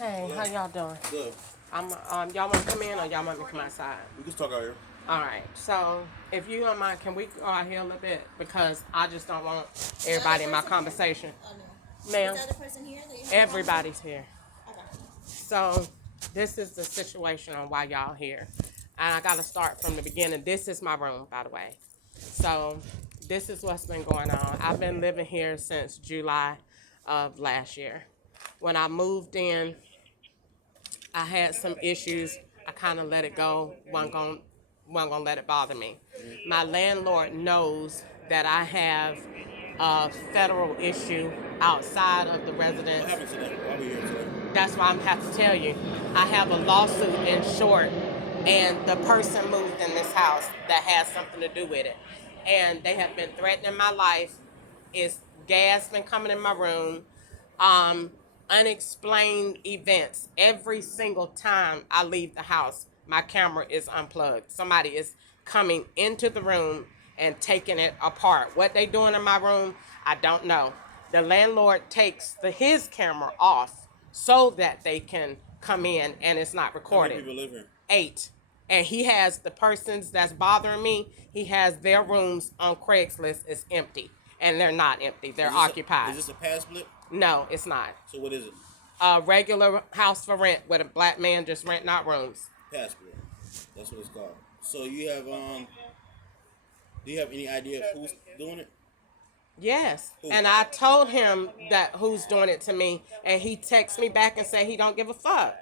Hey, how y'all doing? Good. Y'all want to come in or y'all want me to come outside? We can talk out here. All right. So, if you don't mind, can we go out here a little bit because I just don't want everybody in my conversation. Oh, no. Ma'am, Is the other person here that you have everybody's here. Okay. So, this is the situation on why y'all here. And I got to start from the beginning. This is my room, by the way. So, this is what's been going on. I've been living here since July of last year. When I moved in, I had some issues. I kind of let it go. Wasn't gonna let it bother me. My landlord knows that I have a federal issue outside of the residence. What happened today? Why we here today? That's why I'm have to tell you. I have a lawsuit in short, and the person moved in this house that has something to do with it, and they have been threatening my life. Is gas been coming in my room? Um, Unexplained events. Every single time I leave the house, my camera is unplugged. Somebody is coming into the room and taking it apart. What they doing in my room, I don't know. The landlord takes his camera off so that they can come in and it's not How many recorded. people live here? 8. And he has the persons that's bothering me, he has their rooms on Craigslist is empty. And they're not empty, they're occupied. Is this a pass split? No, it's not. So what is it? A regular house for rent with a black man just renting out rooms. Pass split. That's what it's called. So you have do you have any idea of who's doing it? Yes. Who? And I told him that who's doing it to me, and he texts me back and said he don't give a fuck.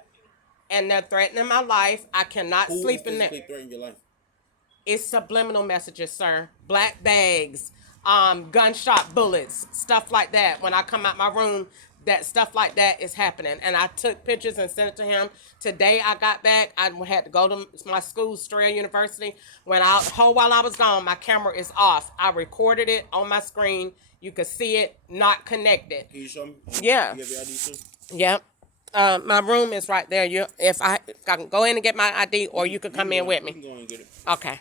And they're threatening my life. I cannot Who is sleep in physically there. threatening your life? It's subliminal messages, sir. Black bags, gunshot bullets, stuff like that. When I come out my room, that stuff like that is happening. And I took pictures and sent it to him. Today I got back. I had to go to my school, Strayer University. While I was gone, my camera is off. I recorded it on my screen. You could see it not connected. Can you show me? Yeah. You have your ID too? Yep. My room is right there. If I can go in and get my ID, or you could come in with You can me. go in and get it. Okay.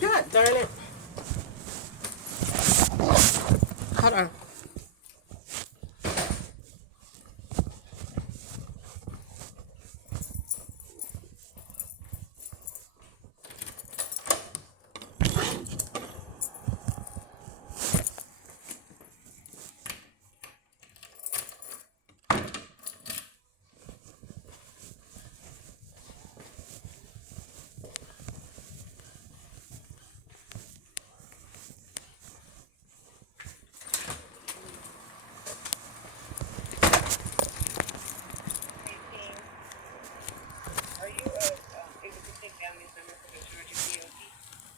God darn it. Hold on.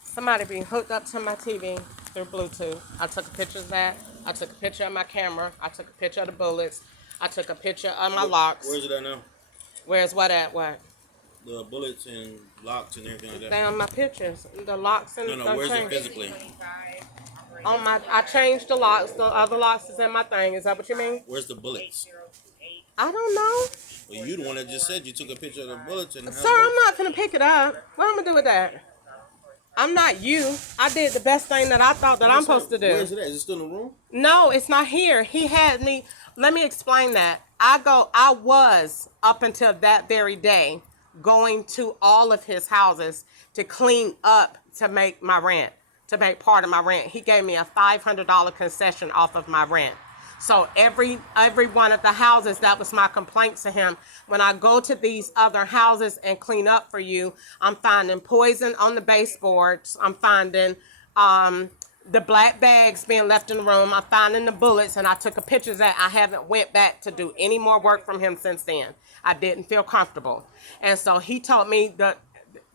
Somebody be hooked up to my TV through Bluetooth. I took a picture of that. I took a picture of my camera. I took a picture of the bullets. I took a picture of my locks. Where's it at now? Where's what at what? The bullets and locks and everything like that. They on my pictures. The locks and No, where's it physically? I changed the locks. The other locks is in my thing. Is that what you mean? Where's the bullets? I don't know. Well, you the one that just said you took a picture of the bullets and Sir, I'm not gonna pick it up. What am I gonna do with that? I'm not you. I did the best thing that I thought that I'm supposed to do. Where is it at? Is it still in the room? No, it's not here. He had me. Let me explain that. I was up until that very day going to all of his houses to clean up to make my rent, to make part of my rent. He gave me a $500 concession off of my rent. So every one of the houses, that was my complaint to him. When I go to these other houses and clean up for you, I'm finding poison on the baseboards. I'm finding the black bags being left in the room. I'm finding the bullets, and I took a picture of that. I haven't went back to do any more work from him since then. I didn't feel comfortable. And so he told me that,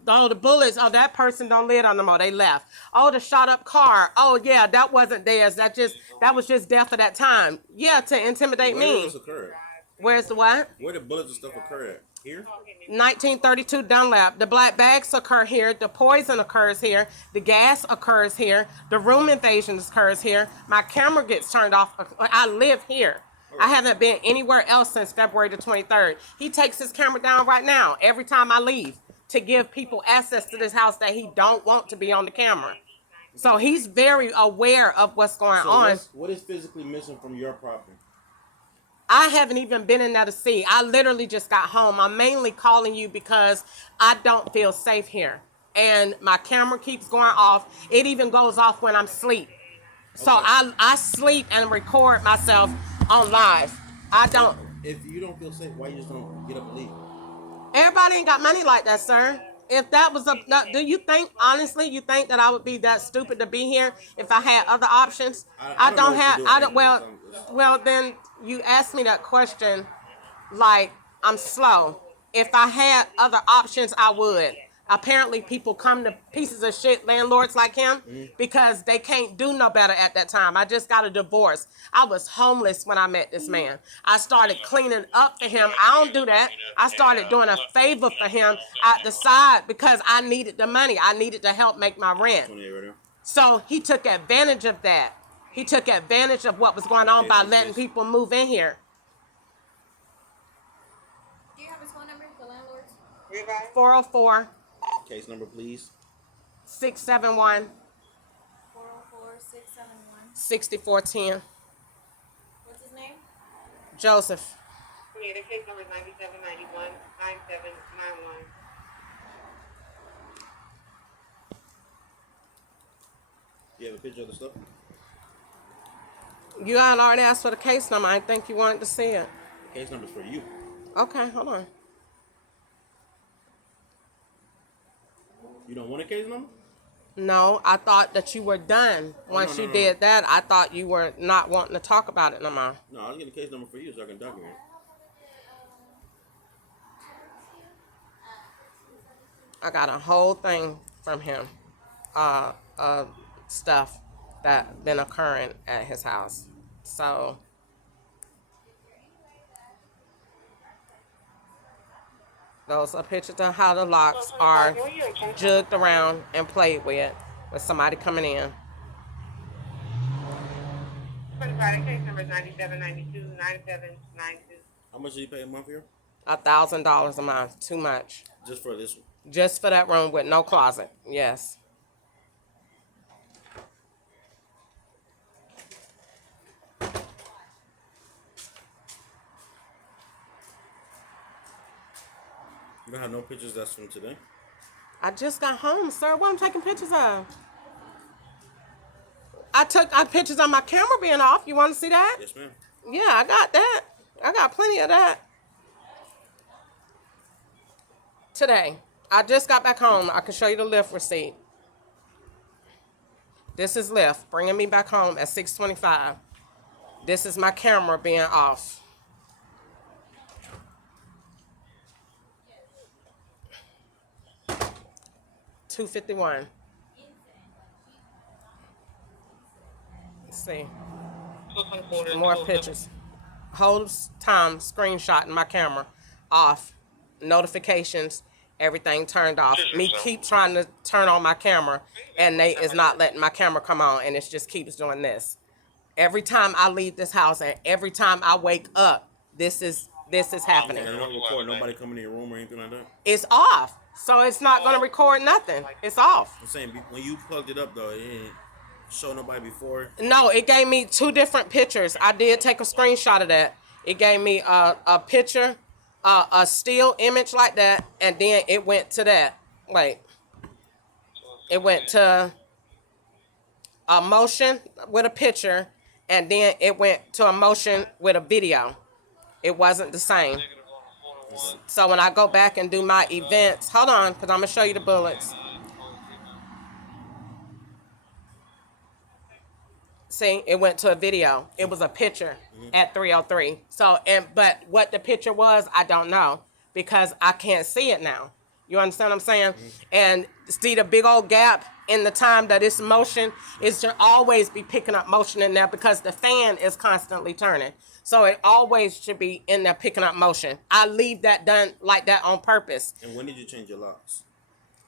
oh, the bullets, oh, that person don't live on no more. They left. Oh, the shot up car. Oh, yeah, that wasn't theirs. That was just death at that time. Yeah, to intimidate Where me. did this occur? Where's the what? Where did bullets and stuff occur at? Here? 1932 Dunlap. The black bags occur here. The poison occurs here. The gas occurs here. The room invasion occurs here. My camera gets turned off. I live here. I haven't been anywhere else since February the 23rd. He takes his camera down right now every time I leave to give people access to this house that he don't want to be on the camera. So he's very aware of what's going on. What is physically missing from your property? I haven't even been in there to see. I literally just got home. I'm mainly calling you because I don't feel safe here. And my camera keeps going off. It even goes off when I'm asleep. So I sleep and record myself on live. I don't. If you don't feel safe, why you just don't get up and leave? Everybody ain't got money like that, sir. If that was do you think, honestly, you think that I would be that stupid to be here if I had other options? Well, then you asked me that question like I'm slow. If I had other options, I would. Apparently, people come to pieces of shit, landlords like him, because they can't do no better at that time. I just got a divorce. I was homeless when I met this man. I started cleaning up for him. I don't do that. I started doing a favor for him at the side because I needed the money. I needed to help make my rent. So he took advantage of that. He took advantage of what was going on by letting people move in here. Do you have his phone number, the landlord's? 404 Case number, please. 671 404-671. 6410. What's his name? Joseph. Yeah, the case number is 9791 9791. You have a picture of the stuff? You had already asked for the case number. I think you wanted to see it. The case number's for you. Okay, hold on. You don't want a case number? No, I thought that you were done. Once you did that, I thought you were not wanting to talk about it no more. No, I'll get a case number for you so I can document it. I got a whole thing from him, stuff that been occurring at his house. So those are pictures of how the locks are jugged around and played with somebody coming in. 25, case number is 9792 9792. How much do you pay a month here? $1,000 a month, too much. Just for this one? Just for that room with no closet, yes. You don't have no pictures that's from today? I just got home, sir. What I'm taking pictures of? I took pictures of my camera being off. You want to see that? Yes, ma'am. Yeah, I got that. I got plenty of that. Today. I just got back home. I can show you the Lyft receipt. This is Lyft bringing me back home at 6:25. This is my camera being off. $251. Let's see. More pictures. Whole time screenshotting my camera off. Notifications, everything turned off. Me keep trying to turn on my camera and they is not letting my camera come on, and it just keeps doing this. Every time I leave this house and every time I wake up, this is this is And happening. they don't record nobody coming in your room or anything like that. It's off. So it's not going to record nothing. It's off. I'm saying when you plugged it up though, it didn't show nobody before. No, it gave me two different pictures. I did take a screenshot of that. It gave me a picture, a still image like that, and then it went to that. Wait. It went to a motion with a picture, and then it went to a motion with a video. It wasn't the same. So when I go back and do my events, hold on, because I'm going to show you the bullets. See, it went to a video. It was a picture at 3:03. So, but what the picture was, I don't know, because I can't see it now. You understand what I'm saying? And see the big old gap in the time that it's motion, it should always be picking up motion in there because the fan is constantly turning. So it always should be in there picking up motion. I leave that done like that on purpose. And when did you change your locks?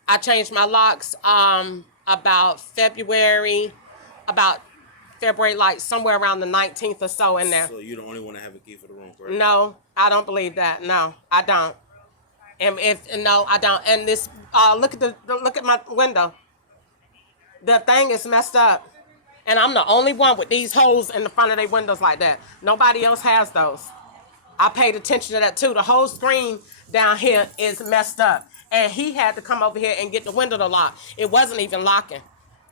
I changed my locks about February, like somewhere around the 19th or so in there. So you're the only one to have a key for the room, correct? No, I don't believe that. No, I don't. And no, I don't. And this, look at my window. The thing is messed up, and I'm the only one with these holes in the front of their windows like that. Nobody else has those. I paid attention to that too. The whole screen down here is messed up, and he had to come over here and get the window to lock. It wasn't even locking.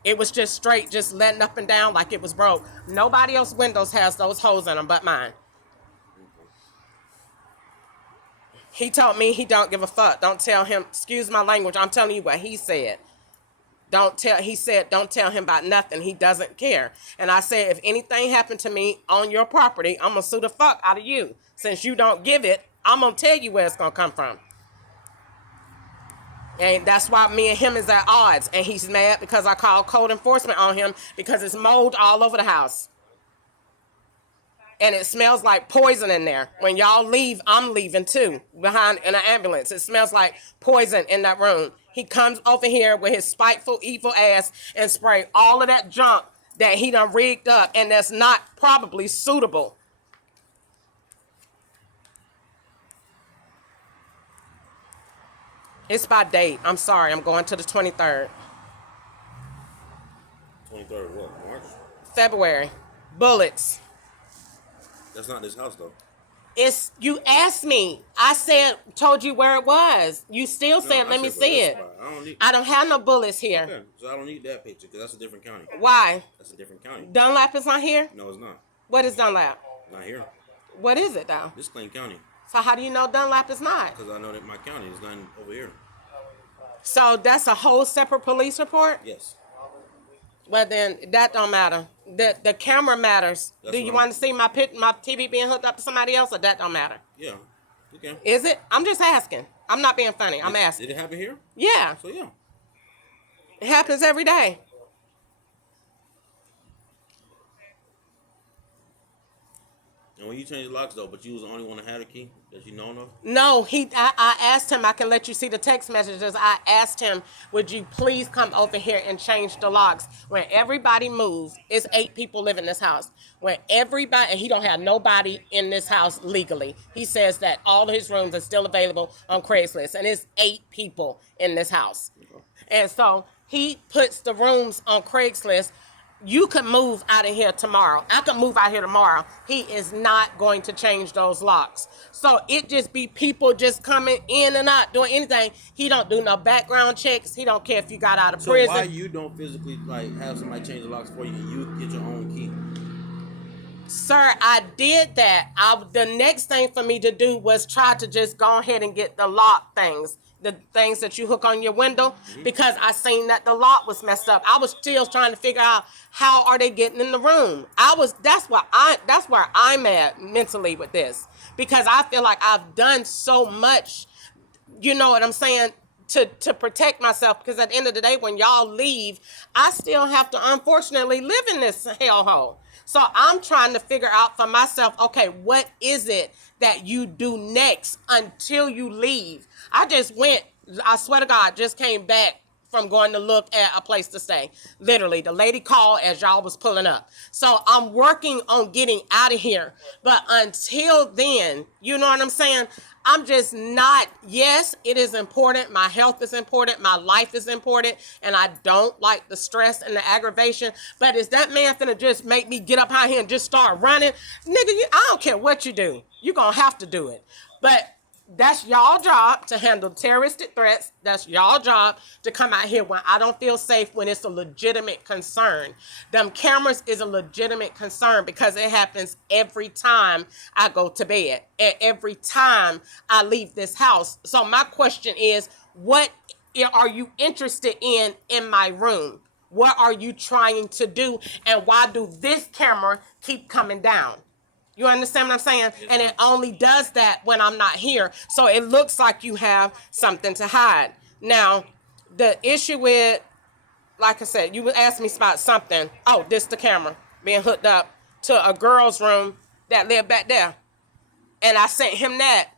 It was just straight, just letting up and down like it was broke. Nobody else's windows has those holes in them but mine. He told me he don't give a fuck. Don't tell him, excuse my language, I'm telling you what he said. He said, don't tell him about nothing. He doesn't care. And I said, if anything happened to me on your property, I'm going to sue the fuck out of you. Since you don't give it, I'm going to tell you where it's going to come from. And that's why me and him is at odds. And he's mad because I called code enforcement on him because it's mold all over the house. And it smells like poison in there. When y'all leave, I'm leaving too, behind in an ambulance. It smells like poison in that room. He comes over here with his spiteful, evil ass and spray all of that junk that he done rigged up and that's not probably suitable. It's by date. I'm sorry. I'm going to the 23rd. 23rd of what? March? February. Bullets. That's not this house though. It's, you asked me. I told you where it was. You still said, let me see it. I don't have no bullets here. Okay, so I don't need that picture because that's a different county. Why? That's a different county. Dunlap is not here? No, it's not. What is Dunlap? Not here. What is it though? This Clayton County. So how do you know Dunlap is not? Because I know that my county is not over here. So that's a whole separate police report? Yes. Well then, that don't matter. The camera matters. That's Do you what want to see my TV being hooked up to somebody else, or that don't matter? Yeah. Okay. Is it? I'm just asking. I'm not being funny. I'm asking. Did it happen here? Yeah. So yeah. It happens every day. And when you change the locks though, but you was the only one that had a key that you know of? No, I asked him, I can let you see the text messages. I asked him, would you please come over here and change the locks? When everybody moves, it's 8 people live in this house. When everybody, and he don't have nobody in this house legally. He says that all of his rooms are still available on Craigslist, and it's 8 people in this house. Okay. And so he puts the rooms on Craigslist. You could move out of here tomorrow. I could move out here tomorrow. He is not going to change those locks. So it just be people just coming in and out doing anything. He don't do no background checks. He don't care if you got out of prison. So why you don't physically have somebody change the locks for you and you get your own key? Sir, I did that. The next thing for me to do was try to just go ahead and get the lock things. The things that you hook on your window, because I seen that the lock was messed up. I was still trying to figure out how are they getting in the room. That's where I'm at mentally with this, because I feel like I've done so much, you know what I'm saying, to protect myself, because at the end of the day, when y'all leave, I still have to unfortunately live in this hellhole. So I'm trying to figure out for myself, okay, what is it that you do next until you leave? I just went, I swear to God, just came back from going to look at a place to stay. Literally, the lady called as y'all was pulling up. So I'm working on getting out of here. But until then, you know what I'm saying? I'm just not, yes, it is important. My health is important. My life is important. And I don't like the stress and the aggravation. But is that man finna just make me get up out here and just start running? Nigga, I don't care what you do. You're going to have to do it. But that's y'all job to handle terroristic threats. That's y'all job to come out here when I don't feel safe, when it's a legitimate concern. Them cameras is a legitimate concern because it happens every time I go to bed and every time I leave this house. So my question is, what are you interested in my room? What are you trying to do? And why do this camera keep coming down? You understand what I'm saying? And it only does that when I'm not here. So it looks like you have something to hide. Now, the issue with, like I said, you would ask me about something. Oh, this the camera being hooked up to a girl's room that lived back there. And I sent him that.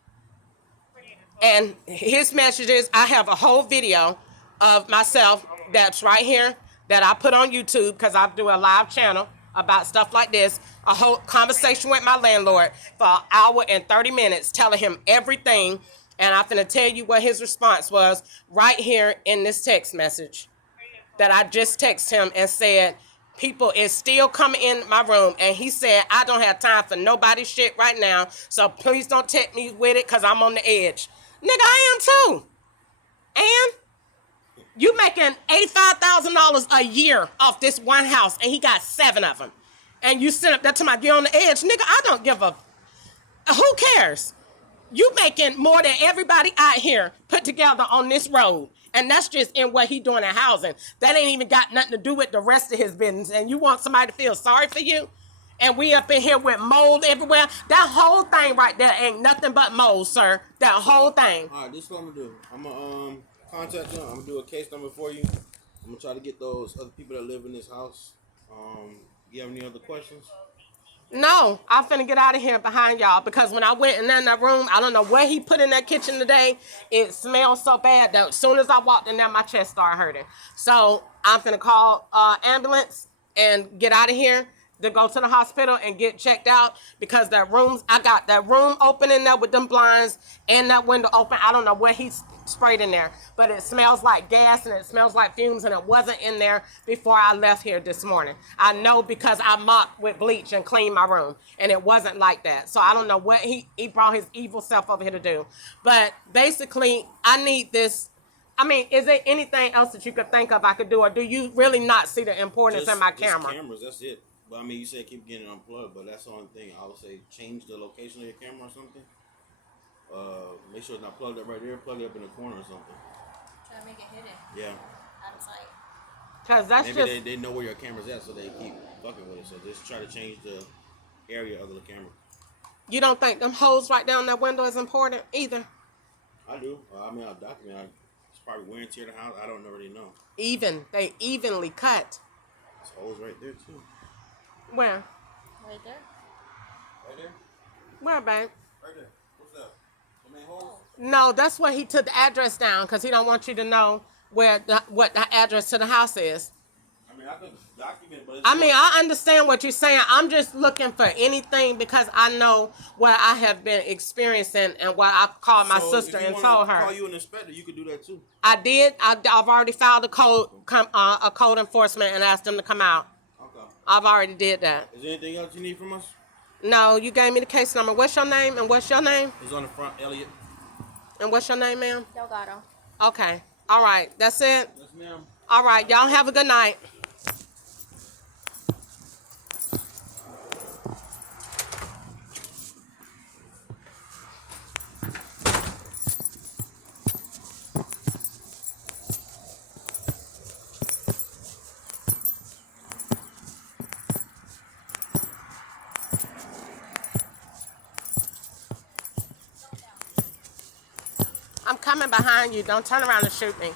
And his message is, I have a whole video of myself that's right here that I put on YouTube because I do a live channel about stuff like this. A whole conversation with my landlord for an hour and 30 minutes telling him everything. And I'm finna tell you what his response was right here in this text message that I just texted him and said, people is still coming in my room. And he said, I don't have time for nobody's shit right now. So please don't text me with it because I'm on the edge. Nigga, I am too. And you making $85,000 a year off this one house, and he got 7 of them. And you sit up there to my get on the edge. Nigga, I don't give a... Who cares? You making more than everybody out here put together on this road. And that's just in what he doing in housing. That ain't even got nothing to do with the rest of his business. And you want somebody to feel sorry for you? And we up in here with mold everywhere. That whole thing right there ain't nothing but mold, sir. That whole thing. All right, this is what I'm going to do. I'm going to contact them. I'm going to do a case number for you. I'm going to try to get those other people that live in this house. You have any other questions? No, I'm finna get out of here behind y'all because when I went in that room, I don't know what he put in that kitchen today. It smells so bad that as soon as I walked in there, my chest started hurting. So I'm finna call ambulance and get out of here to go to the hospital and get checked out because I got that room open in there with them blinds and that window open. I don't know what he sprayed in there, but it smells like gas and it smells like fumes, and it wasn't in there before I left here this morning. I know because I mopped with bleach and cleaned my room, and it wasn't like that. So I don't know what he brought his evil self over here to do. But basically, I need this. I mean, is there anything else that you could think of I could do, or do you really not see the importance in my camera? Cameras, that's it. But I mean, you said keep getting it unplugged, but that's the only thing. I would say change the location of your camera or something. Make sure it's not plugged up right there. Plug it up in the corner or something. Try to make it hidden. Yeah. Out of sight. Because that's Maybe just... they know where your camera's at, so they keep fucking with it. So just try to change the area of the camera. You don't think them holes right down that window is important either? I do. I mean, I'll document. It's probably wear and tear the house. I don't already know. They evenly cut. There's holes right there too. Where? Right there. Right there. Where, babe? Right there. What's that? The main holes? No, that's where he took the address down because he don't want you to know what the address to the house is. I mean, I could document, but I understand what you're saying. I'm just looking for anything because I know what I have been experiencing and what I called my sister and told her. Call you an inspector, you could do that too. I did. I've already filed a code enforcement and asked them to come out. Okay. I've already did that. Is there anything else you need from us? No, you gave me the case number. What's your name and what's your name? It's on the front, Elliot. And what's your name, ma'am? Delgado. Okay. All right. That's it? Yes, ma'am. All right. Y'all have a good night. I'm coming behind you. Don't turn around and shoot me.